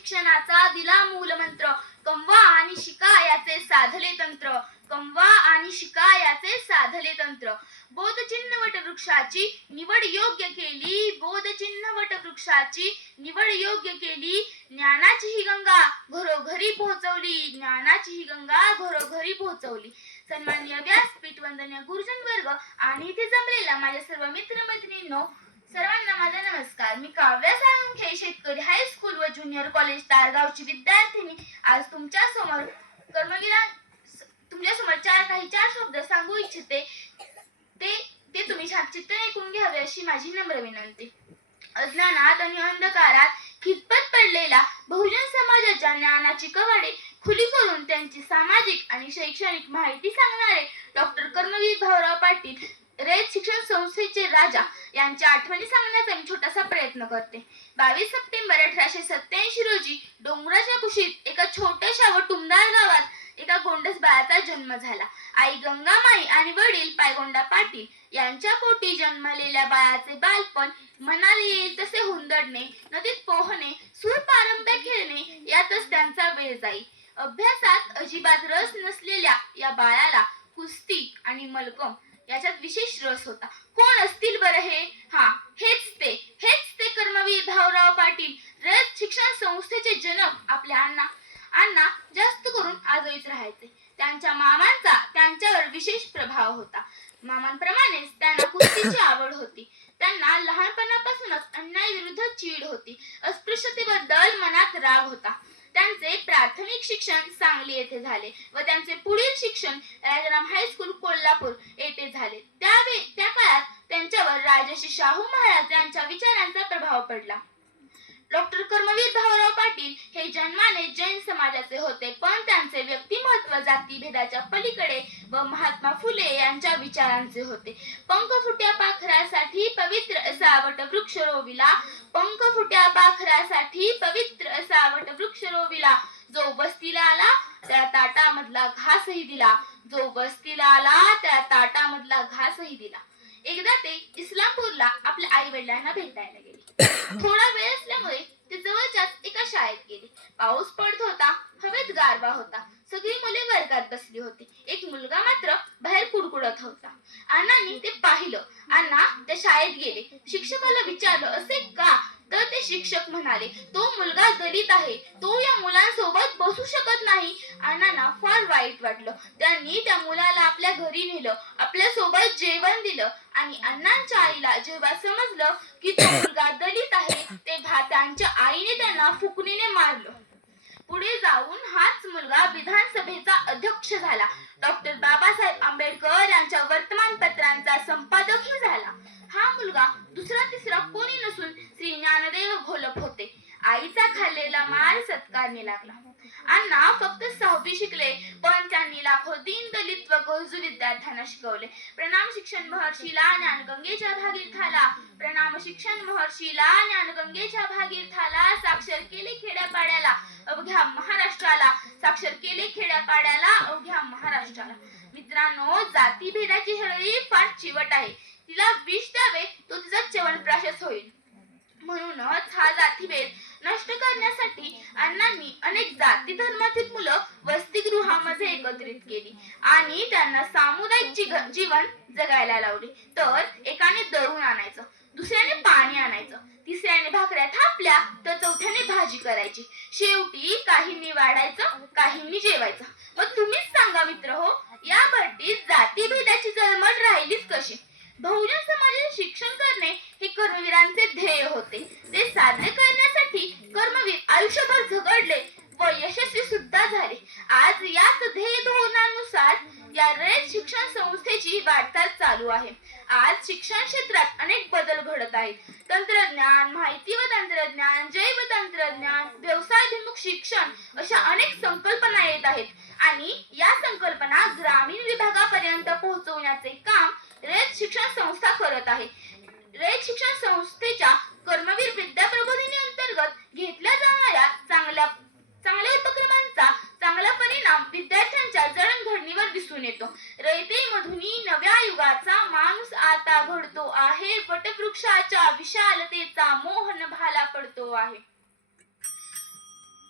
शिक्षणाचा दिला मूलमंत्र, कमवा आणि शिका याचे साधले तंत्र, कमवा आणि शिका याचे साधले तंत्र. बोधचिन्ह वटवृक्षाची निवड योग्य केली, बोधचिन्ह वटवृक्षाची निवड योग्य केली. ज्ञानाची ही गंगा घरोघरी पोहोचवली, ज्ञानाची ही गंगा घरोघरी पोहोचवली. सन्माननीय व्यासपीठ, वंदनीय गुरुजन वर्ग आणि इथे जमलेल्या माझ्या सर्व मित्रमैत्रिणींनो, सर्वांना माझा नमस्कार. मी काव्या साळुंखे, शेतकरी हायस्कूल व ज्युनियर कॉलेज तारगावची विद्यार्थिनी, आज तुमच्या समोर चार शब्द सांगू इच्छिते. ते तुम्ही शांतचित्त ऐकून घ्यावे अशी माझी नम्र विनंती. अज्ञानात आणि अंधकारात खितपत पडलेला बहुजन समाजाच्या ज्ञानाची कवाडे खुली करून त्यांची सामाजिक आणि शैक्षणिक माहिती सांगणारे डॉक्टर कर्मवीर भाऊराव पाटील, रयत शिक्षण संस्थेचे राजा यांच्या आठवणी सांगण्याचा मी छोटासा प्रयत्न करते. 22 सप्टेंबर 1887 रोजी डोंगराच्या कुशीत एका छोट्याशा व टुमदार गावात एका गोंडस बाळाचा जन्म झाला. आई गंगामाई आणि वडील पायगोंडा पाटील यांच्या पोटी जन्मलेल्या बाळाचे बालपण मनाला येईल तसे हुंदडणे, नदीत पोहणे, सूर पारंब्या खेळणे यातच त्यांचा वेळ जाई. अभ्यासात अजिबात रस नसलेल्या या बाळाला कुस्ती आणि मलकम याच्यात विशेष रस होता. कोण असतील बरं हे? हेच ते कर्मवीर भाऊराव पाटील, रयत शिक्षण संस्थेचे जनक. आपल्या अण्णा जास्त करून आजोळीच राहायचे. त्यांच्या मामांचा त्यांच्यावर विशेष प्रभाव होता. मामांप्रमाणेच त्यांना कुस्तीची आवड होती. त्यांना लहानपणापासूनच अन्यायाविरुद्ध चीड होती. अस्पृश्यतेबद्दल मनात राग होता. त्यांचे प्राथमिक शिक्षण सांगली येथे झाले व त्यांचे पुढील शिक्षण राजाराम हायस्कूल कोल्हापूर येथे झाले. त्या काळात त्यांच्यावर राजर्षी शाहू महाराज यांच्या विचारांचा प्रभाव पडला. डॉक्टर कर्मवीर भाऊराव पाटील हे जन्माने जैन समाजाचे होते, पण त्यांचे व्यक्तिमत्व जातीभेदाच्या पलीकडे व महात्मा फुले यांच्या विचारांचे होते. पंख फुट्या पाखरासाठी पवित्र असा वटवृक्ष रोविला, पंख फुट्या पाखरासाठी पवित्र असा वटवृक्ष रोविला. जो वस्तीला आला त्या ताटामधला घासही दिला, जो वस्तीला आला त्या ताटामधला घासही दिला. एकदा ते इस्लामपूरला आपल्या आई वडिलांना भेटायला गेले. थोडा वेळ असल्यामुळे ते जवळच्याच एका शाळेत गेले. पाऊस पडत होता, हवेत गारवा होता. सगळी मुले वर्गात बसली होती. एक मुलगा मात्र बाहेर कुडकुडत होता. अण्णांनी ते पाहिलं. अण्णा त्या शाळेत गेले. शिक्षकाला विचारलं, असे का? तर ते शिक्षक म्हणाले, तो मुलगा दलित आहे, तो या मुलांसोबत बसू शकत नाही. अण्णांना फार वाईट वाटलं. त्यांनी त्या मुलाला आपल्या घरी नेलं, आपल्या सोबत जेवण दिलं आणि अण्णांच्या आईला जेव्हा समजलं की तो मुलगा दलित आहे, तेव्हा त्यांच्या आईने त्यांना फुकणीने मारलं. पुढे जाऊन हाच मुलगा विधानसभेचा अध्यक्ष झाला. डॉक्टर बाबासाहेब आंबेडकर यांच्या वर्तमानपत्रांचा संपादकही झाला. हा मुलगा दुसरा तिसरा कोणी नसून श्री ज्ञानदेव घोलप होते. आईचा खाल्लेला मार सत्कारने लागला. अण्णा फक्त 6वी शिकले, पण त्यांनी लाखो दीन दलित व गरजू विद्यार्थ्यांना शिकवले. प्रणाम शिक्षण महर्षीला ज्ञानगंगेच्या भागीरथाला, प्रणाम शिक्षण महर्षीला ज्ञानगंगेच्या भागीरथाला. साक्षर केले खेड्यापाड्याला अवघ्या महाराष्ट्राला, साक्षर केले खेड्यापाड्याला अवघ्या महाराष्ट्राला. मित्रांनो, जातीभेदाची हळदी फार चिवट आहे. तिला विष द्यावे तो तिचा च्यवनप्राशच होईल. म्हणूनच हा जातीभेद नष्ट करण्यासाठी अण्णांनी अनेक जाती धर्मातील मुलं वसतिगृहामध्ये एकत्रित केली आणि त्यांना सामुदायिक जीवन जगायला लावले. तर एकाने दळून आणायचं, दुसऱ्याने पाणी आणायचं, तिसऱ्याने भाकऱ्या थापल्या तर चौथ्याने भाजी करायची. शेवटी काहींनी वाढायचं, काहींनी जेवायचं. मग तुम्हीच सांगा मित्र हो, या भट्टीत जातीभेदाची जळमळ राहिलीच कशी? बहुजन समाजाचे शिक्षण करणे हे कर्मवीरांचे ध्येय होते. ते साध्य करण्यासाठी कर्मवीर आयुष्यभर झगडले व यशस्वी सुद्धा झाले. आज याच ध्येय धोरणानुसार या रयत शिक्षण संस्थेची वाटचाल चालू आहे. आज शिक्षण क्षेत्रात अनेक बदल घडत आहेत. तंत्रज्ञान, माहिती व तंत्रज्ञान, जैव तंत्रज्ञान, व्यवसायाभिमुख शिक्षण अशा अनेक संकल्पना येत आहेत आणि या संकल्पना ग्रामीण विभागापर्यंत पोहोचवण्याचे काम रयत शिक्षण संस्था करत आहे. रयत शिक्षण संस्थेच्या कर्मवीर विद्या प्रबोधिनी अंतर्गत घेतल्या जाणाऱ्या चांगल्या उपक्रमांचा चांगला परिणाम विद्यार्थ्यांच्या जडणघडणीवर दिसून येतो. रयतेमधून नव्या युगाचा माणूस आता घडतो आहे. वटवृक्षाच्या विशालतेचा मोहन भाला पडतो आहे.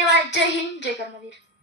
धन्यवाद. जय हिंद, जय कर्मवीर.